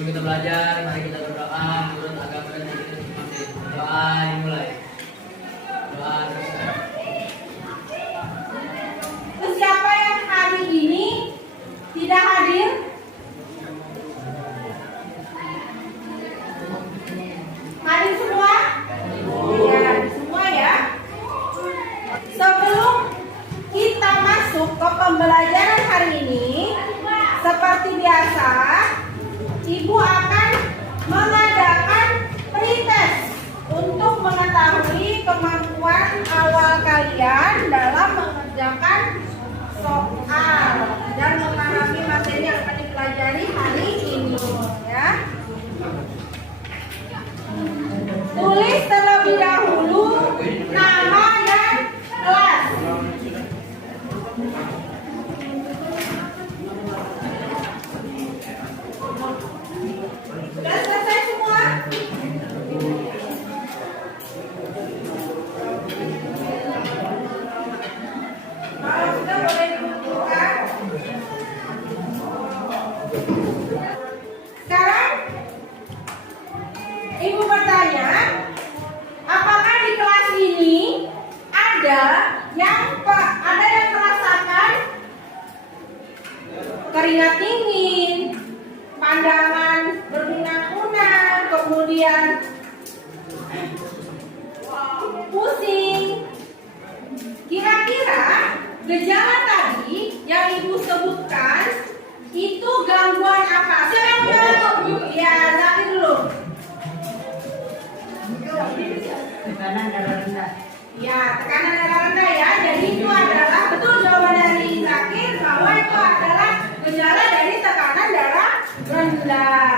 Sebelum kita belajar, mari kita berdoa menurut agama dan kita masing-masing. Doa dimulai. Doa terus. Siapa yang hari ini tidak hadir? Hadir semua? Iya, semua ya. Sebelum kita masuk ke pembelajaran hari ini, seperti biasa, Ibu akan mengadakan pretest untuk mengetahui kemampuan awal kalian dalam mengerjakan soal dan memahami materi yang akan dipelajari hari ini, ya. Tulis terlebih dahulu nama dan kelas. Sudah selesai semua? Kalau sudah boleh dibuka. Sekarang Ibu bertanya, apakah di kelas ini ada yang merasakan keringat dingin, pandangan berkunang-kunang, kemudian pusing? Kira-kira gejala tadi yang Ibu sebutkan itu gangguan apa? Siapa yang tahu? Ya, Zakir dulu. Tekanan darah rendah. Ya, tekanan darah rendah ya. Jadi itu adalah betul jawaban dari Zakir bahwa itu adalah gejala dari tekanan darah rendah.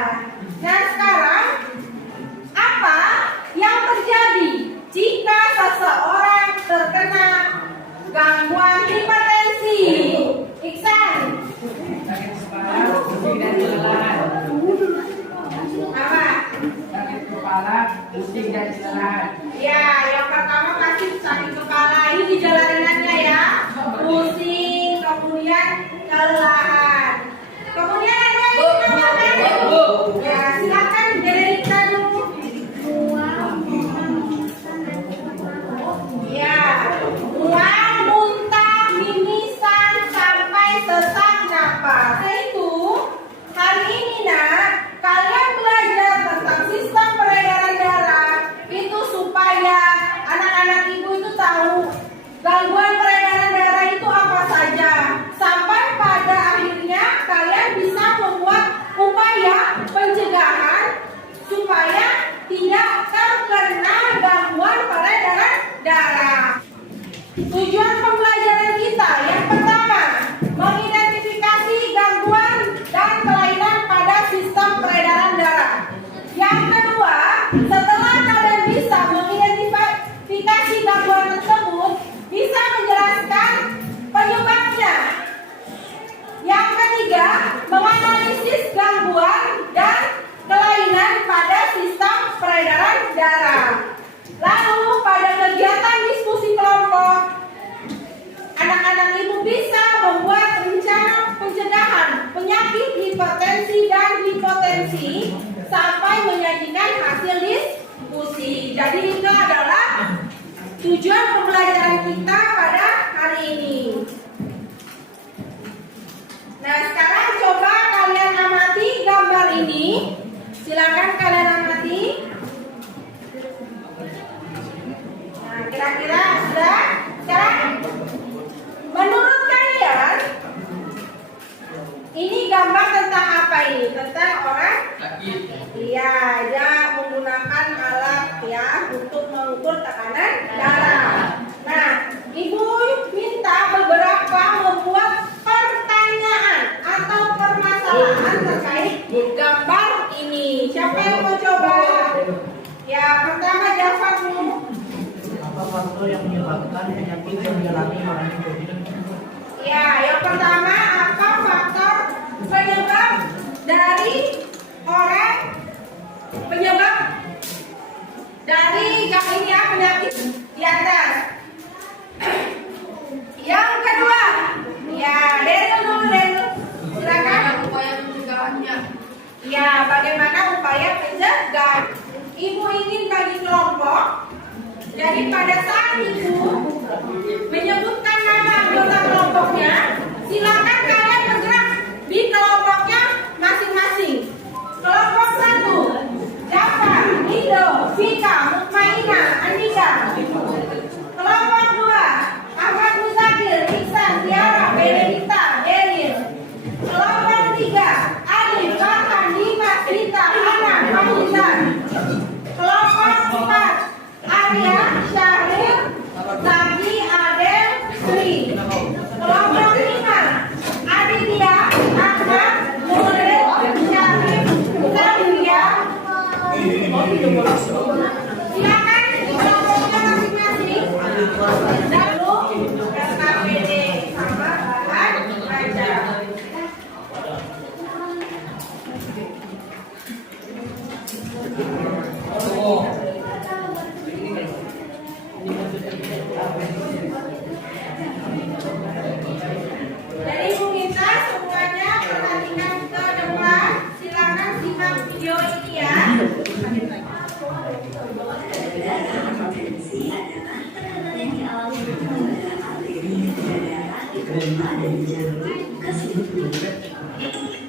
Dan sekarang apa yang terjadi jika seseorang terkena gangguan hipertensi? Iksan. Sakit kepala, pusing dan kelelahan. Apa? Sakit kepala, pusing dan kelelahan. Ya, yang pertama pasti sakit kepala. Ini gejala ringannya ya. Pusing, kemudian kelelahan. Kemudian ada yang namanya. Ya, silakan Derita dulu. Ya, mual, muntah, mimisan sampai sesak napas. Itu hari ini nak, kalian belajar tentang sistem peredaran darah itu supaya anak-anak Ibu itu tahu gangguan peredaran darah itu apa saja, sampai pada akhirnya kalian bisa membuat upaya pencegahan supaya tidak terkena gangguan peredaran darah. Tujuan pembelajaran kita yang pertama, mengidentifikasi gangguan dan kelainan pada sistem peredaran darah. Yang kedua, setelah kalian bisa mengidentifikasi gangguan tersebut, bisa menjelaskan penyebabnya. Yang ketiga, menganalisis gangguan dan kelainan pada sistem peredaran darah. Lalu pada kegiatan diskusi kelompok, anak-anak Ibu bisa membuat rencana pencegahan penyakit hipertensi dan hipotensi sampai menyajikan hasil diskusi. Jadi itu adalah tujuan pembelajaran kita pada hari ini. Nah, sekarang coba kalian amati gambar ini. Silakan kalian amati. Nah, kira-kira sudah? Sekarang menurut kalian ini gambar tentang apa ini? Tentang orang Sakit. Iya, dia menggunakan alat ya untuk mengukur tekanan darah. Nah, Ibu minta beberapa membuat pertanyaan atau permasalahan terkait gambar ini. Siapa yang mau coba? Ya, pertama Jafar dulu. Apa faktor yang menyebabkan penyakit yang dialami orang itu? Ya, yang pertama apa faktor penyebab dari orang penyebab dari ini ya penyakit di atas. Yang kedua, ya Denu dulu Denu, silakan. Upaya pencegahannya. Ya, bagaimana supaya mencegah. Ibu ingin bagi kelompok. Jadi pada saat ibu menyebutkan nama anggota kelompoknya, silakan kalian bergerak di kelompoknya masing-masing. Kelompok 1, Jafar, Indo, Vika, Mukmaina, Andika. Kelompok 2, Ahmad Muzakir, Iksan, Tiara, Benedita, Eril. Kelompok 3, Alif, Farhan, Dimas, Rita, Ana, Fauzan. Kelompok 4, Arya, Syahril, Sagi, Adel, Sri. Kelompok 5, Aditya, Ahmad, Nuril, Syarif, Zafia. Silakan di kelompoknya masing-masing. Lalu SKPD sama bahan baca. Jadi ibu minta semuanya perhatikan ke depan. Silakan simak video ini ya.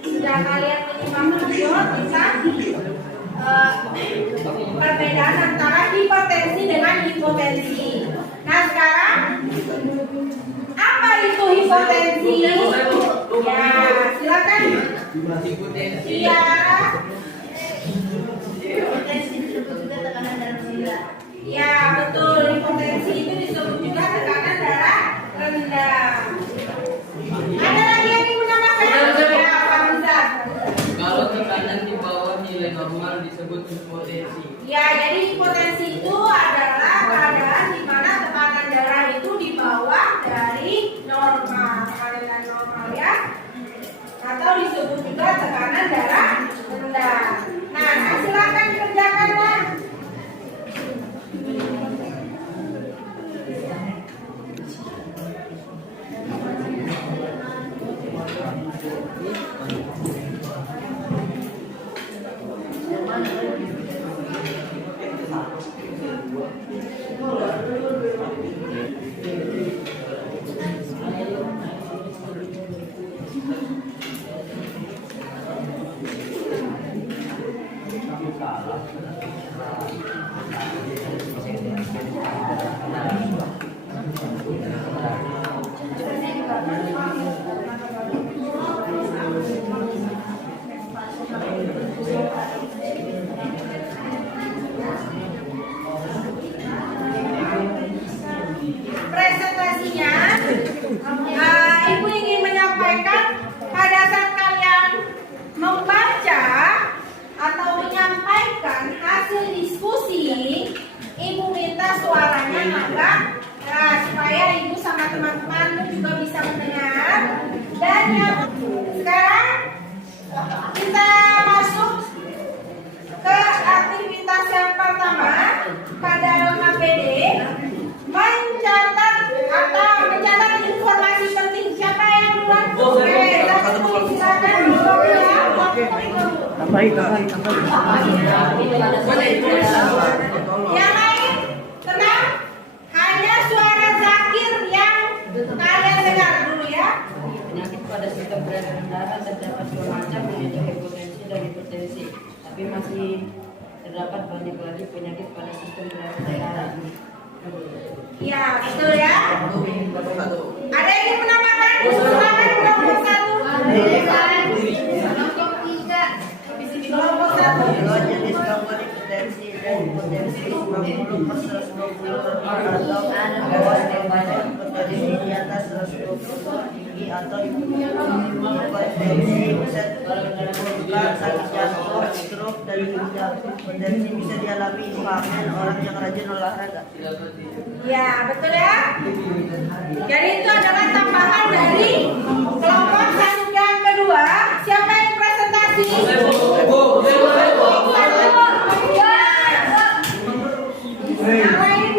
Sudah kalian menyimak video tentang perbedaan antara hipertensi dengan hipotensi. Nah sekarang apa itu hipotensi? Ya silakan. Tiara. Hipotensi disebut juga tekanan darah rendah. Ya betul, hipotensi itu disebut juga tekanan darah rendah. Ada lagi yang ingin menambahkan? Ya Pak Rizal. Kalau tekanan di bawah nilai normal disebut hipotensi. Ya, jadi hipotensi itu adalah keadaan di mana tekanan darah itu di bawah dari normal, tekanan normal ya. Atau disebut juga tekanan darah rendah. Nah, silakan kerjakanlah. Presentasinya, Ibu ingin menyampaikan pada saat kalian membaca atau menyampaikan hasil diskusi, Ibu minta suaranya agak keras supaya Ibu sama teman-teman juga bisa mendengar. Dan yang sekarang kita masuk ke aktivitas yang pertama pada LKPD, mencatat informasi penting. Siapa yang duluan? Silakan yang lain tenang, hanya suara Zakir yang kalian dengar dulu ya. Penyakit pada sistem peredaran darah terdapat dua macam, yaitu hipotensi dan hipertensi. Tapi masih terdapat banyak lagi penyakit pada sistem peredaran darah. Ya, betul ya. Ada yang ingin menambahkan? Silakan kelompok 1. Kelompok 1. Dua jenis gangguan hipertensi dan hipotensi 50/120 atau bawah yang banyak hipertensi di atas 120 tinggi atau hipotensi bisa menimbulkan sakit jantung, stroke dan ginjal. Hipotensi bisa dialami impamen orang yang rajin olahraga. Ya, betul ya. Jadi itu adalah tambahan dari kelompok 1 yang kedua. Siapa yang presentasi? Yang lain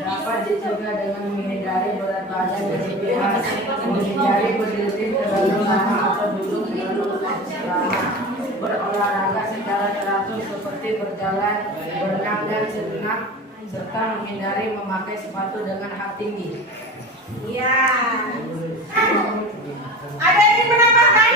Dapat dicegah dengan menghindari berat badan berlebihan, menghindari berlebihan berjalan sejenak, serta menghindari memakai sepatu dengan hak tinggi. Iya. Ada yang menambahkan?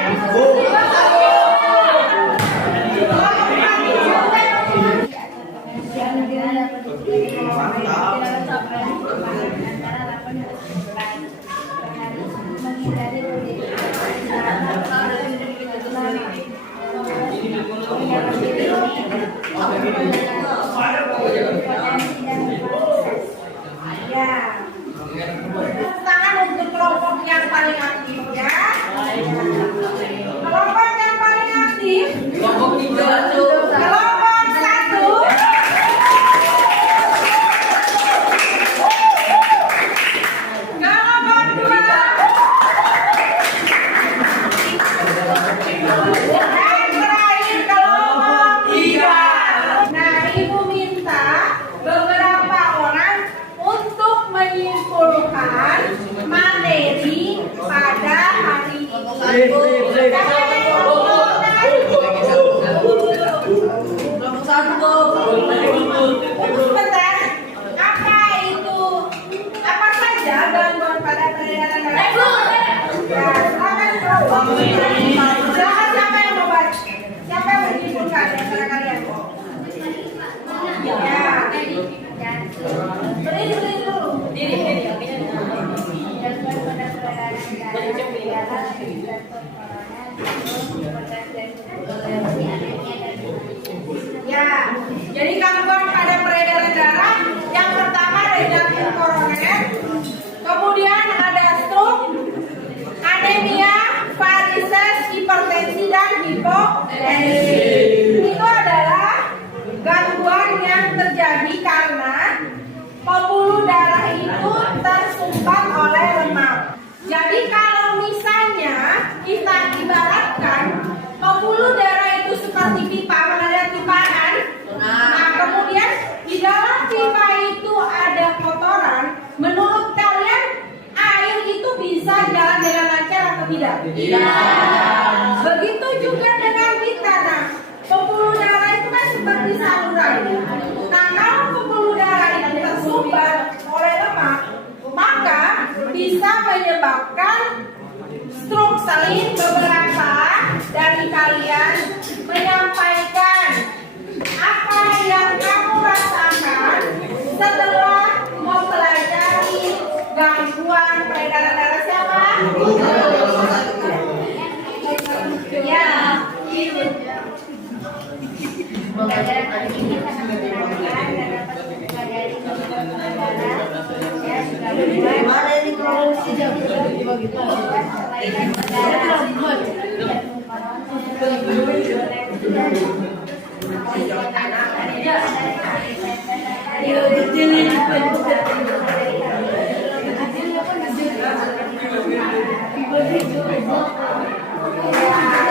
Ya. Tangan untuk kelompok yang paling aktif ya. Kelompok yang paling aktif. Kelompok 3 tuh. Kelompok 1. Kelompok 2. Dan terakhir kelompok 3. Nah, Ibu minta beberapa orang untuk menyimpulkan materi pada hari ini. Tunggu sebentar. Apa saja gangguan pada peredaran darah? Ya, silakan kelompok. Silakan siapa yang mau baca? Siapa yang menyimpulkan di antara kalian? Ya. Berdiri dulu. Ya, jadi gangguan pada peredaran darah yang pertama ada jantung koroner, kemudian ada stroke, anemia, varises, hipertensi dan hipotensi. Itu adalah gangguan yang terjadi karena pembuluh darah itu tersumbat oleh lemak. Jadi kalau misalnya kita ibaratkan pembuluh darah itu seperti pipa, ada pipa kan? Nah, kemudian di dalam pipa itu ada kotoran. Menurut kalian air itu bisa jalan dengan lancar atau tidak? Tidak. Begitu juga dengan kita. Nah, pembuluh darah itu kan seperti saluran. Nah, kalau pembuluh darah itu tersumbat oleh lemak, maka bisa menyebabkan stroke. Salin beberapa dari kalian menyampaikan apa yang kamu rasakan setelah mempelajari gangguan peredaran darah siapa? Ya. Pelajaran kali ini sangat menyenangkan dan dapat mempelajari gangguan peredaran darah ya sudah Mana ini kalau kelainan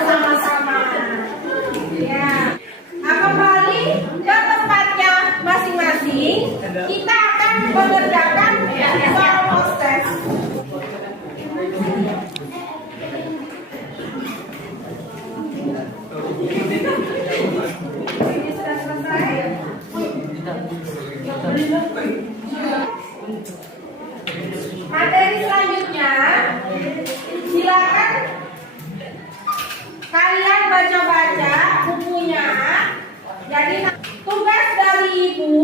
Sama-sama. Ya. Nah, kembali ke tempatnya masing-masing. Kita akan mengerjakan soal test. Ini sudah selesai. Materi selanjutnya, silakan kalian baca-baca bukunya. Jadi tugas dari ibu